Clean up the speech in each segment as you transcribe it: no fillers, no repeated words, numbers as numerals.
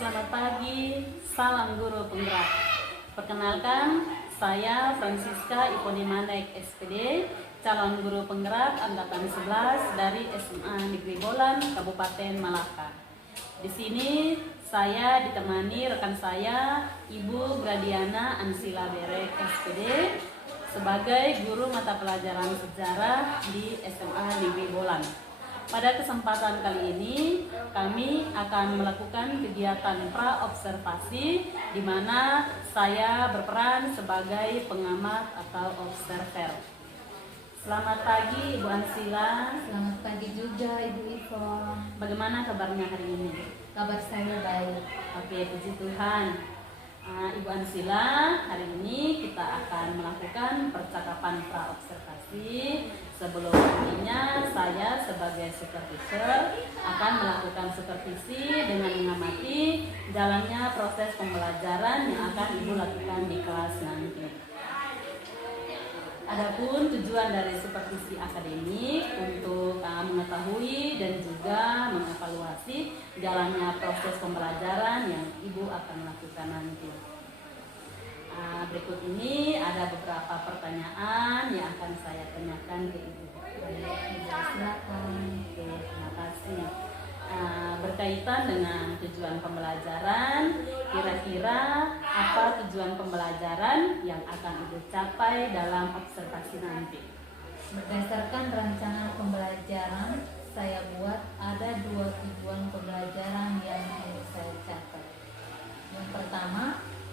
Selamat pagi, salam guru penggerak. Perkenalkan, saya Francisca Iponimanek SPD, calon guru penggerak angkatan 11 dari SMA Negeri Bolan, Kabupaten Malaka. Di sini saya ditemani rekan saya, Ibu Gradiana Ansila Berek SPD, sebagai guru mata pelajaran sejarah di SMA Negeri Bolan. Pada kesempatan kali ini, kami akan melakukan kegiatan pra-observasi di mana saya berperan sebagai pengamat atau observer. Selamat pagi Ibu Ansila. Selamat pagi juga Ibu Ivo. Bagaimana kabarnya hari ini? Kabar saya baik. Oke, puji Tuhan. Ibu Ansila, hari ini kita akan melakukan percakapan pra-observasi. Sebelumnya saya sebagai supervisor akan melakukan supervisi dengan mengamati jalannya proses pembelajaran yang akan Ibu lakukan di kelas nanti. Adapun tujuan dari supervisi akademik untuk mengetahui dan juga mengevaluasi jalannya proses pembelajaran yang Ibu akan lakukan nanti. Berikut ini ada beberapa pertanyaan yang akan saya tanyakan ke Ibu. Silakan. Oke, terima kasih. Berkaitan dengan tujuan pembelajaran, kira-kira apa tujuan pembelajaran yang akan Ibu capai dalam observasi nanti? Berdasarkan rancangan pembelajaran, saya buat ada 2 tujuan pembelajaran yang ingin saya capai. Yang pertama,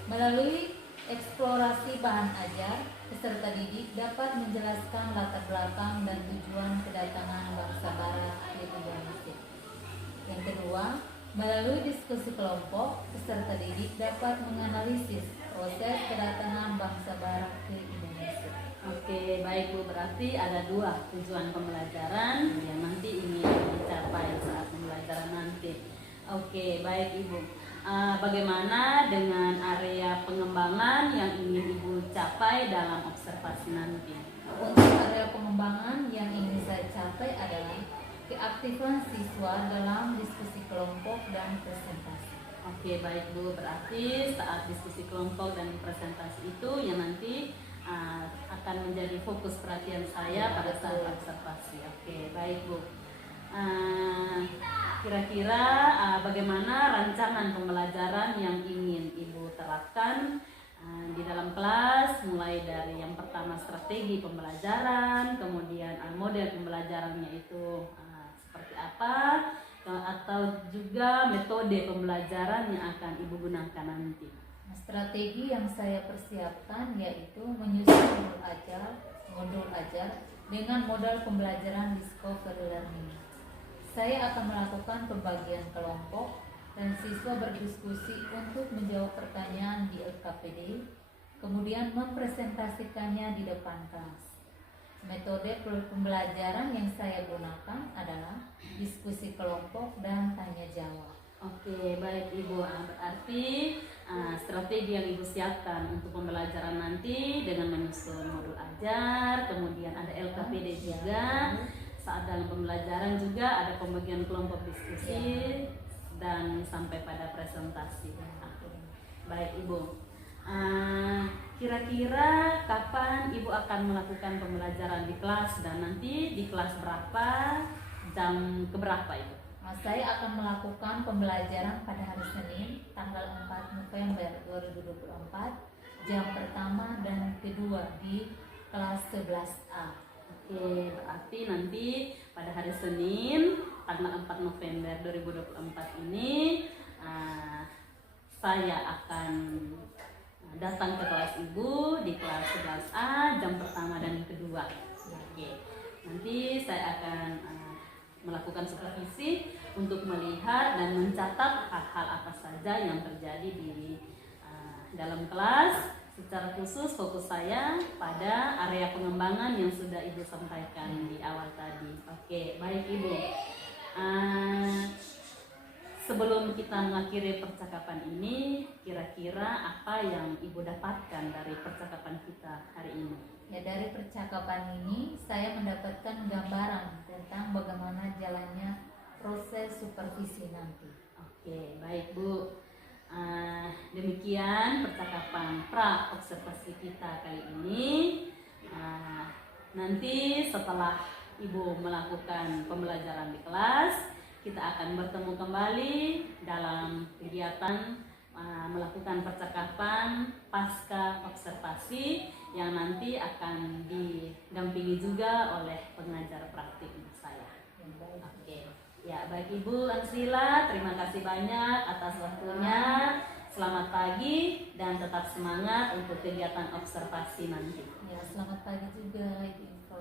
melalui eksplorasi bahan ajar, peserta didik dapat menjelaskan latar belakang dan tujuan kedatangan bangsa Barat ke Indonesia. Yang kedua, melalui diskusi kelompok, peserta didik dapat menganalisis proses kedatangan bangsa Barat ke Indonesia. Oke, baik Bu, berarti ada 2 tujuan pembelajaran yang nanti ingin dicapai saat pembelajaran nanti. Oke, baik Ibu. Bagaimana dengan area pengembangan yang ingin Ibu capai dalam observasi nanti? Untuk area pengembangan yang ingin saya capai adalah keaktifan siswa dalam diskusi kelompok dan presentasi. Oke, baik Bu, berarti saat diskusi kelompok dan presentasi itu yang nanti akan menjadi fokus perhatian saya pada saat observasi. Oke, baik Bu. Kira-kira bagaimana rancangan pembelajaran yang ingin Ibu terapkan di dalam kelas, mulai dari yang pertama strategi pembelajaran, kemudian model pembelajarannya itu seperti apa, atau juga metode pembelajaran yang akan Ibu gunakan nanti. Strategi yang saya persiapkan yaitu menyusun modul ajar dengan modal pembelajaran discovery learning. Saya akan melakukan pembagian kelompok dan siswa berdiskusi untuk menjawab pertanyaan di LKPD, kemudian mempresentasikannya di depan kelas. Metode pembelajaran yang saya gunakan adalah diskusi kelompok dan tanya jawab. Oke, baik Ibu. Berarti strategi yang Ibu siapkan untuk pembelajaran nanti dengan menyusun modul ajar, kemudian ada LKPD juga. Saat dalam pembelajaran juga ada pembagian kelompok diskusi dan sampai pada presentasi. Baik Ibu. Kira-kira kapan Ibu akan melakukan pembelajaran di kelas dan nanti di kelas berapa, jam keberapa Ibu? Saya akan melakukan pembelajaran pada hari Senin, tanggal 4 November 2024, jam pertama dan kedua di kelas 11A. Oke, berarti nanti pada hari Senin, tanggal 4 November 2024 ini, saya akan datang ke kelas Ibu di kelas 11A, jam pertama dan kedua. Oke, nanti saya akan melakukan supervisi untuk melihat dan mencatat hal-hal apa saja yang terjadi di dalam kelas. Secara khusus fokus saya pada area pengembangan yang sudah Ibu sampaikan di awal tadi. Oke, baik Ibu. Sebelum kita mengakhiri percakapan ini, kira-kira apa yang Ibu dapatkan dari percakapan kita hari ini? Ya, dari percakapan ini saya mendapatkan gambaran tentang bagaimana jalannya proses supervisi nanti. Oke, baik Bu. demikian percakapan pra observasi kita kali ini. Nanti setelah Ibu melakukan pembelajaran di kelas, kita akan bertemu kembali dalam kegiatan melakukan percakapan pasca observasi yang nanti akan didampingi juga oleh pengajar praktik saya. Oke. Ya, baik Ibu Ansila, terima kasih banyak atas waktunya. Selamat pagi dan tetap semangat untuk kegiatan observasi nanti. Ya, selamat pagi juga Ibu Info.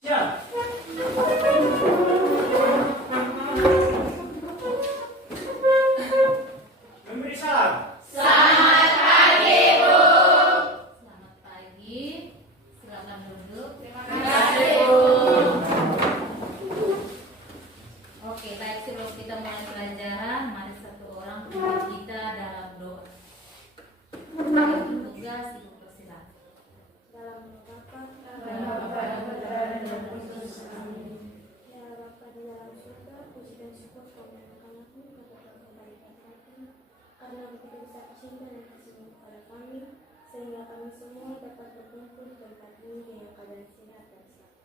Ya. Memberi salam. Selamat pagi. Silakan duduk. Terima kasih, Bu. Oke, baik, sebelum kita mulai pelajaran, mari satu orang pimpin kita dalam doa. Tugas Ibu persilakan. Dalam Bapa ya Bapa di dalam surga, puji dan syukur kepada anak-anakmu kepada kebaikan hati, karena begitu besar cinta dan kasih-Mu kepada kami, sehingga kami semua dapat berkumpul di tempat ini dengan keadaan sehat dan selamat.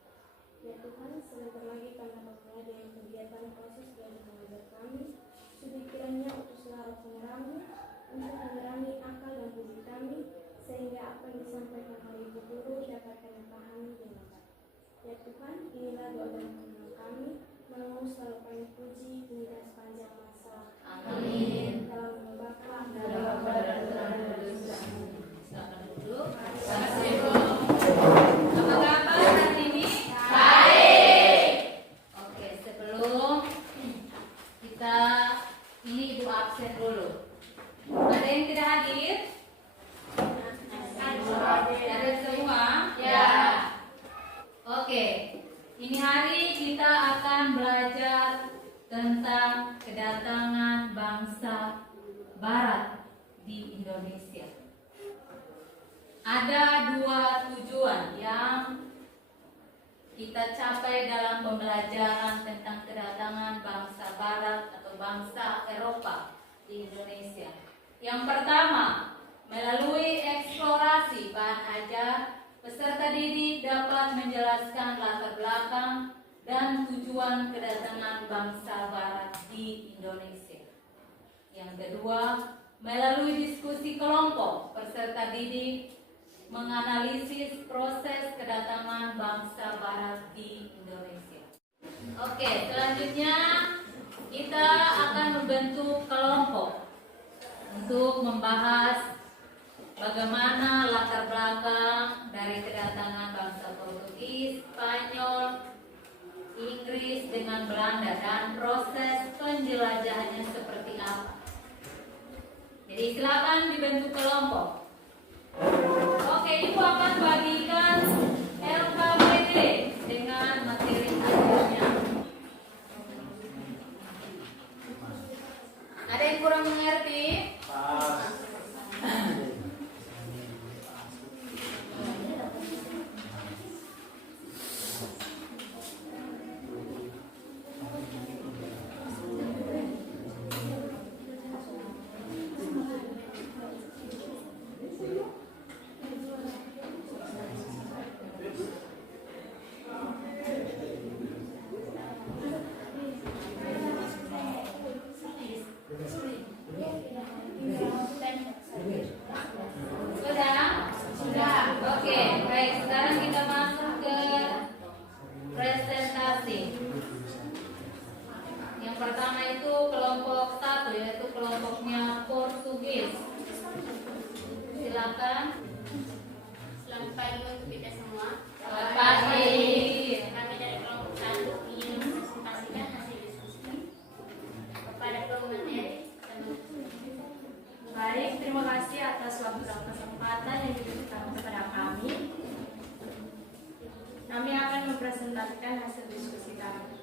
Ya Tuhan, sebentar lagi kami akan mulai dengan kegiatan proses belajar mengajar kami. Sudi kiranya utuslah roh penerang-Mu untuk menerangi akal dan budi kami, sehingga apa yang disampaikan oleh Ibu Guru dapat kami pahami dengan baik. Ya Tuhan, inilah doa dan permohonan kami, mau selalu kami puji hingga sepanjang masa. Amin. Dalam nama Bapa Dalam Bapa dan Putra dan Roh Kudus. Silakan duduk. Terima kasih, Bu. Apa kabar hari ini? Baik. Oke, sebelum kita ini Ibu absen dulu. Ada yang tidak hadir? Ada semua? Ya. Oke. Ini hari kita akan belajar tentang kedatangan bangsa Barat di Indonesia. Ada dua tujuan yang kita capai dalam pembelajaran tentang kedatangan bangsa Barat atau bangsa Eropa di Indonesia. Yang pertama, melalui eksplorasi bahan ajar, peserta didik dapat menjelaskan latar belakang dan tujuan kedatangan bangsa Barat di Indonesia. Yang kedua, melalui diskusi kelompok, peserta didik menganalisis proses kedatangan bangsa Barat di Indonesia. Oke, selanjutnya kita akan membentuk kelompok untuk membahas bagaimana latar belakang dari kedatangan bangsa Portugis, Spanyol, Inggris dengan Belanda dan proses penjelajahannya seperti apa. Jadi silakan dibentuk kelompok. Oke, Ibu akan bagikan LKPD dengan materi ajarnya. Ada yang kurang mengerti? Sudah. Oke, baik. Sekarang kita masuk ke presentasi. Yang pertama itu kelompok 1, yaitu kelompoknya Portugis. Silakan. Selamat pagi untuk kita semua. Selamat pagi. Kami dari kelompok 1 ingin mempresentasikan hasil diskusi kepada pemateri. Baik, terima kasih atas waktu dan kesempatan yang diberikan kepada kami. Kami akan mempresentasikan hasil diskusi kami.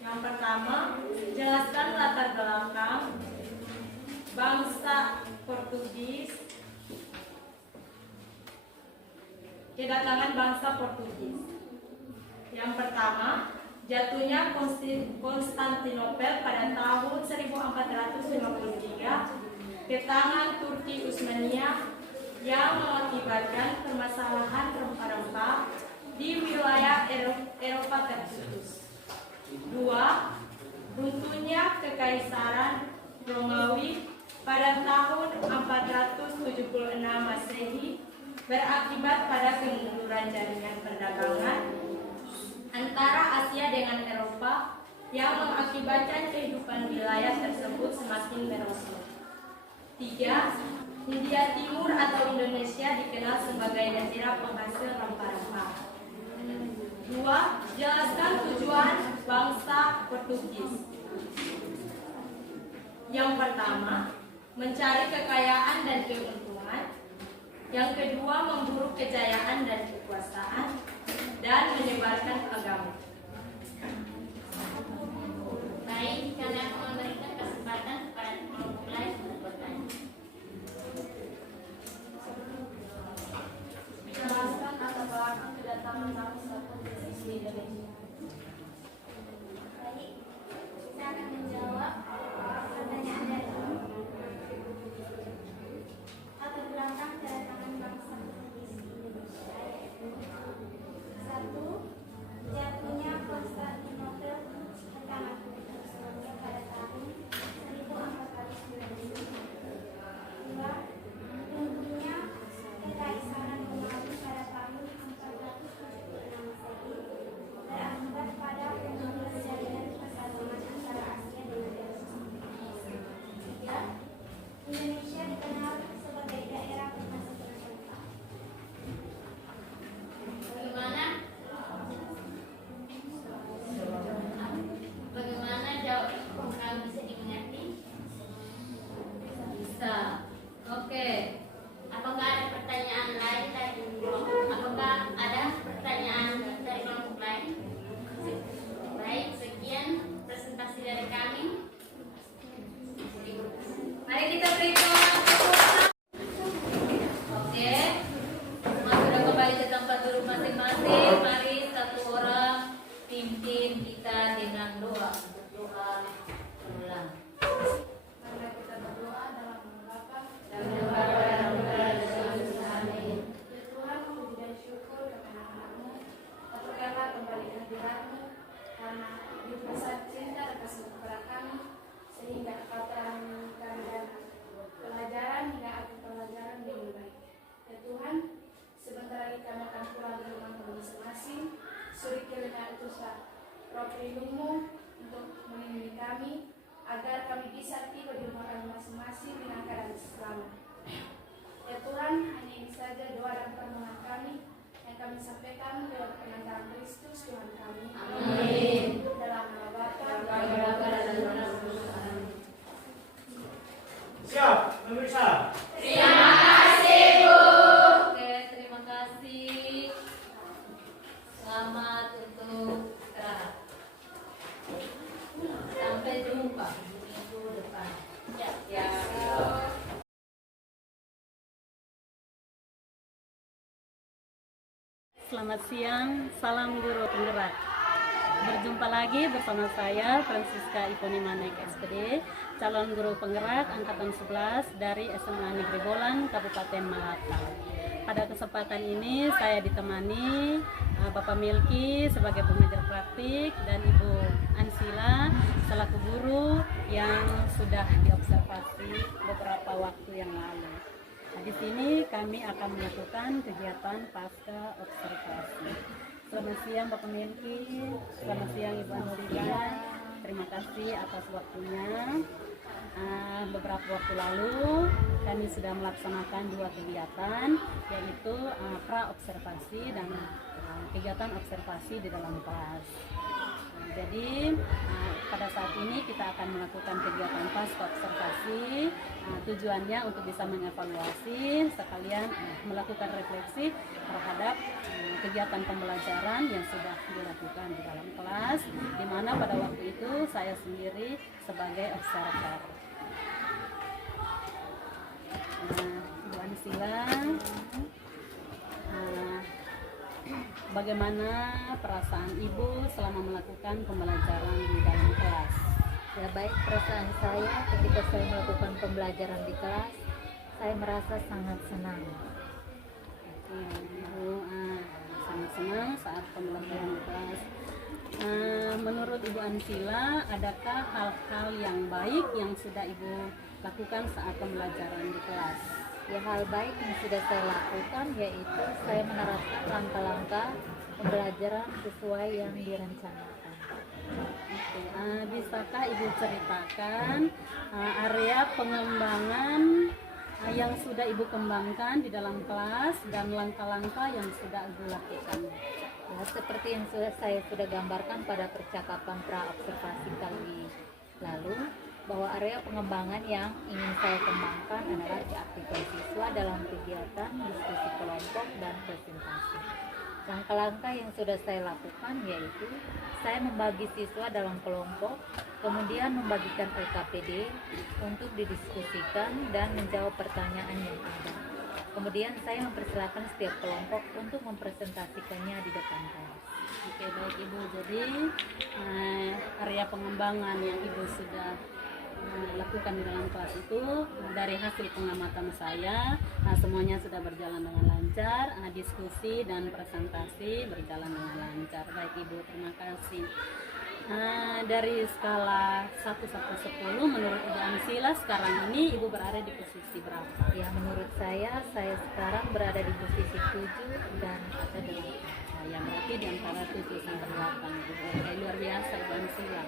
Yang pertama, jelaskan latar belakang bangsa Portugis. Kedatangan bangsa Portugis. Yang pertama, jatuhnya Konstantinopel pada tahun 1453 ke tangan Turki Utsmania yang mengakibatkan permasalahan rempah-rempah di wilayah Eropa terputus. 2. Runtuhnya Kekaisaran Romawi pada tahun 476 Masehi berakibat pada kemunduran jaringan perdagangan antara Asia dengan Eropa yang mengakibatkan kehidupan wilayah tersebut semakin merosot. 3. India Timur atau Indonesia dikenal sebagai daerah penghasil rempah-rempah. 2. Jelaskan tujuan bangsa Portugis. Yang pertama, mencari kekayaan dan keuntungan. Yang kedua, memburu kejayaan dan kekuasaan dan menyebarkan agama. Baik, kami akan memberikan kesempatan kepada kelompok lain untuk bertanya. Jelaskan latar belakang kedatangan bangsa Portugis di Indonesia. Baik, saya akan menjawab pertanyaan dari latar belakang kedatangan bangsa Portugis di Indonesia. 1. Jatuhnya Konstantinopel ke tangan Turki Utsmania pada tahun 1492. 2. Runtuhnya Kekaisaran Romawi pada tahun 476 Masehi berakibat pada pemunduran jaringan perdagangan antara Asia dengan Eropa. 3. Indonesia dikenal sebagai daerah penghasil rempah. Bagaimana jawab kamu bisa dimengerti? Bisa. Oke. Apakah ada pertanyaan lain dari apakah ada pertanyaan dari kelompok lain? Baik, sekian presentasi dari kami. Mari kita berikan tepuk tangan. Oke. Semua sudah kembali ke tempat duduk masing-masing. Mari satu orang pimpin kita dengan doa. Doa ulang. Mari kita berdoa dalam mengungkapkan Dan berdoa Amin. Ya Tuhan, puji dan syukur kepada anak-Mu, katakanlah kembali kehadiran-Mu, karena Ibu besar cinta dan kasih kepada kami, sehingga Engkau telah memberikan dan pelajaran hingga akhir pelajaran dengan baik. Ya Tuhan, sebentar lagi kami akan pulang ke rumah kami masing-masing. Suri kiranya utuslah Roh Pelindung-Mu untuk melindungi kami, agar kami bisa tiba di rumah kami masing-masing dengan keadaan selamat. Ya Tuhan, hanya ini saja doa dan permohonan kami yang kami sampaikan lewat pengantaran Kristus Tuhan kami. Amin. Dalam nama Bapa dan Bapa dan Roh Kudus. Amin. Siap, pemirsa. Oke, terima kasih. Selamat untuk istirahat. Sampai jumpa minggu depan. Ya. Selamat siang, salam guru penggerak. Berjumpa lagi bersama saya Francisca Iponi Manek SPD, calon guru penggerak angkatan 11 dari SMA Negeri Bolan, Kabupaten Malaka. Pada kesempatan ini saya ditemani Bapak Milky sebagai pengajar praktik dan Ibu Ansila selaku guru yang sudah diobservasi beberapa waktu yang lalu. Nah, di sini kami akan melakukan kegiatan pasca observasi. Selamat siang Bapak Milky, selamat siang Ibu Ansila. Terima kasih atas waktunya. Beberapa waktu lalu kami sudah melaksanakan 2 kegiatan, yaitu pra-observasi dan kegiatan observasi di dalam kelas. Jadi pada saat ini kita akan melakukan kegiatan pasca observasi. Tujuannya untuk bisa mengevaluasi sekalian melakukan refleksi terhadap kegiatan pembelajaran yang sudah dilakukan di dalam kelas, di mana pada waktu itu saya sendiri sebagai observer. Ibu Ansila, bagaimana perasaan Ibu selama melakukan pembelajaran di dalam kelas? Ya, baik, perasaan saya ketika saya melakukan pembelajaran di kelas, saya merasa sangat senang. Oke, Ibu sangat senang saat pembelajaran di kelas. Menurut Ibu Ansila, adakah hal-hal yang baik yang sudah Ibu lakukan saat pembelajaran di kelas? Ya, hal baik yang sudah saya lakukan yaitu saya menerapkan langkah-langkah pembelajaran sesuai yang direncanakan. Oke, bisakah Ibu ceritakan area pengembangan yang sudah Ibu kembangkan di dalam kelas dan langkah-langkah yang sudah Ibu lakukan? Ya, seperti yang saya sudah gambarkan pada percakapan pra-observasi kali lalu, bahwa area pengembangan yang ingin saya kembangkan adalah diaktifkan siswa dalam kegiatan diskusi kelompok dan presentasi. Langkah-langkah yang sudah saya lakukan yaitu saya membagi siswa dalam kelompok, kemudian membagikan LKPD untuk didiskusikan dan menjawab pertanyaan yang ada. Kemudian saya mempersilahkan setiap kelompok untuk mempresentasikannya di depan kelas. Oke, baik Ibu. Jadi area pengembangan yang Ibu sudah lakukan di dalam kelas itu dari hasil pengamatan saya, semuanya sudah berjalan dengan lancar, diskusi dan presentasi berjalan dengan lancar. Baik Ibu, terima kasih. Dari skala 1 sampai 10 menurut Ibu Ansila sekarang ini Ibu berada di posisi berapa? Ya, menurut saya sekarang berada di posisi 7 dan ada 8. Yang berarti di antara 7 sampai 8. Luar biasa Ibu Ansila.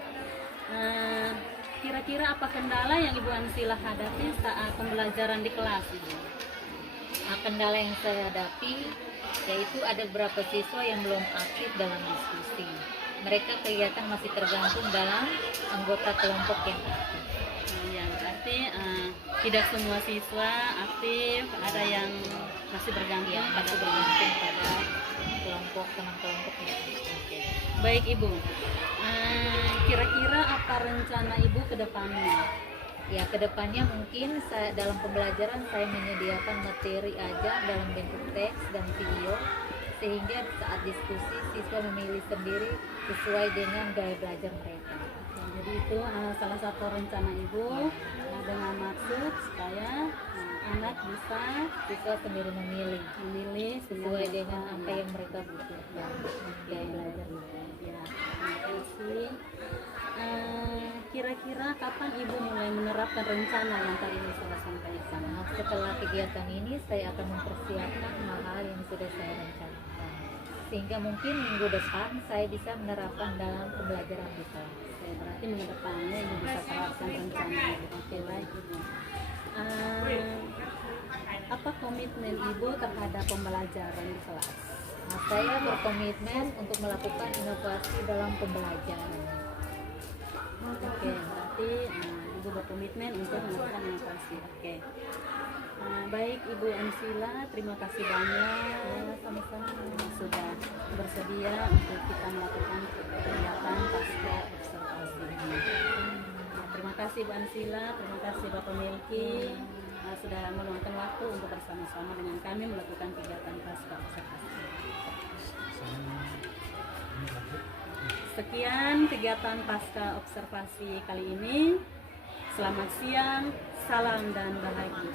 Kira-kira apa kendala yang Ibu Ansila hadapi saat pembelajaran di kelas Ibu? Kendala yang saya hadapi yaitu ada beberapa siswa yang belum aktif dalam diskusi. Mereka kelihatan masih tergantung dalam anggota kelompok yang aktif. Ya, berarti tidak semua siswa aktif, ada yang masih bergantung pada kelompok teman kelompoknya. Oke. Baik Ibu, kira-kira apa rencana Ibu ke depannya? Ya, kedepannya mungkin dalam pembelajaran saya menyediakan materi ajar dalam bentuk teks dan video, sehingga saat diskusi siswa memilih sendiri sesuai dengan gaya belajar mereka. Jadi itu salah satu rencana Ibu dengan maksud supaya anak bisa Siswa sendiri memilih sesuai dengan apa yang mereka butuhkan gaya belajar mereka. Ya, terima kasih. Kira-kira kapan Ibu mulai menerapkan rencana yang tadi Ibu sudah sampaikan? Setelah kegiatan ini saya akan mempersiapkan hal-hal yang sudah saya rencanakan, sehingga mungkin minggu depan saya bisa menerapkan dalam pembelajaran di kelas. Berarti minggu depannya Ibu bisa terapkan rencana Ibu. Oke, baik Ibu. Apa komitmen Ibu terhadap pembelajaran di kelas? Saya berkomitmen untuk melakukan inovasi dalam pembelajaran. Oke, berarti Ibu berkomitmen untuk melakukan inovasi. Oke. Baik Ibu Ansila, terima kasih banyak sama-sama sudah bersedia untuk kita melakukan kegiatan pasca observasi ini. Terima kasih Bu Ansila, terima kasih Bapak Melki sudah meluangkan waktu untuk bersama-sama dengan kami melakukan kegiatan pasca observasi. Sekian kegiatan pasca observasi kali ini. Selamat siang, salam dan bahagia.